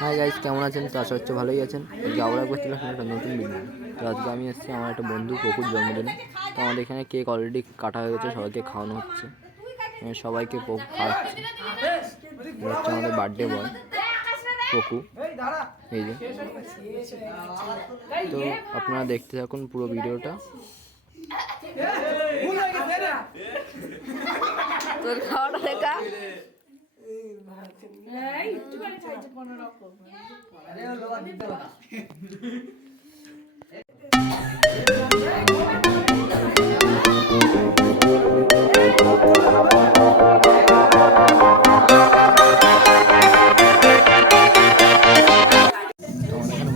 Hi guys, কেমন আছেন? তো আশা হচ্ছে ভালোই আছেন। যাওয়ার করছিলাম একটা নতুন ভিডিও। তো আজকে আমি এসেছি আমার একটা বন্ধু পকুর জন্মদিনে। তো আমাদের এখানে কেক অলরেডি কাটা হয়ে গেছে, সবাইকে খাওয়ানো হচ্ছে, সবাইকে পকু খাওয়াচ্ছে। হচ্ছে আমাদের বার্থডে বয় পকু, এই যে। তো আপনারা দেখতে থাকুন পুরো ভিডিওটা। তোর খাওয়াটা দেখা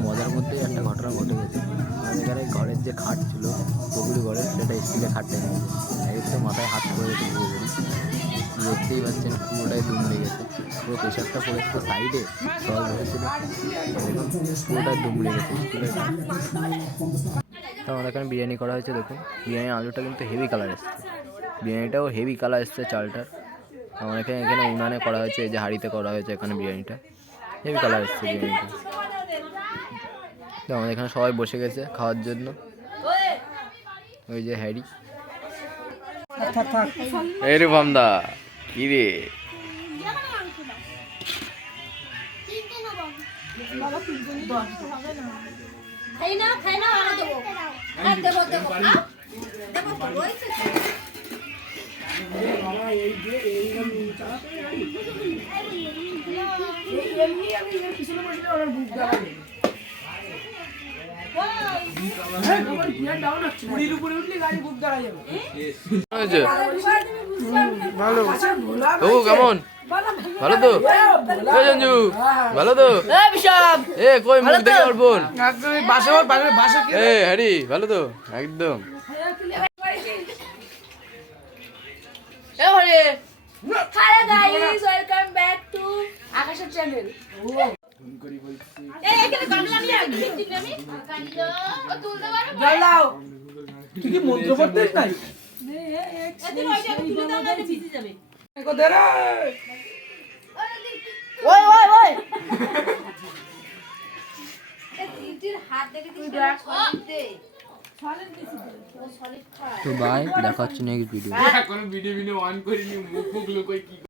মজার মধ্যেই একটা ঘটনা ঘটে গেছে। আমাদের এখানে ঘরের যে খাট ছিল পুকুরি ঘরের, সেটা স্টিলের খাট টেনে গেছে। একটু মাথায় হাত পড়ে গেছে পুরোপুরি, দেখতেই পাচ্ছেন পুরোটাই দুমড়ে গেছে। পুরো প্রেশারটা পড়েছিল সাইডে, সবাই বসেছিল, দেখুন পুরোটাই দুমড়ে গেছে স্টিলের খাট। তো আমাদের এখানে বিরিয়ানি করা হয়েছে, দেখুন বিরিয়ানির আলুটা কিন্তু হেভি কালার এসছে, বিরিয়ানিটাও হেভি কালার এসছে চালটার। আমার এখানে উনানে করা হয়েছে, এই যে হাঁড়িতে করা হয়েছে এখানে বিরিয়ানিটা, হেভি কালার এসছে বিরিয়ানিটা। তো আমাদের এখানে সবাই বসে গেছে খাওয়ার জন্য। ওই যে হ্যারি, এই রে বামদা, কি রে কেমন? ভালো তো সঞ্জু? ভালো তো? এ কই মুখ দেখে ওর বোন? এ হ্যারি, ভালো তো? একদম। আকাশের চ্যানেল। মন্ত্র পড়তে নাই তো বাই, দেখা হচ্ছে নেক্সট ভিডিও। কোনো ভিডিও অন করিনি, মুখ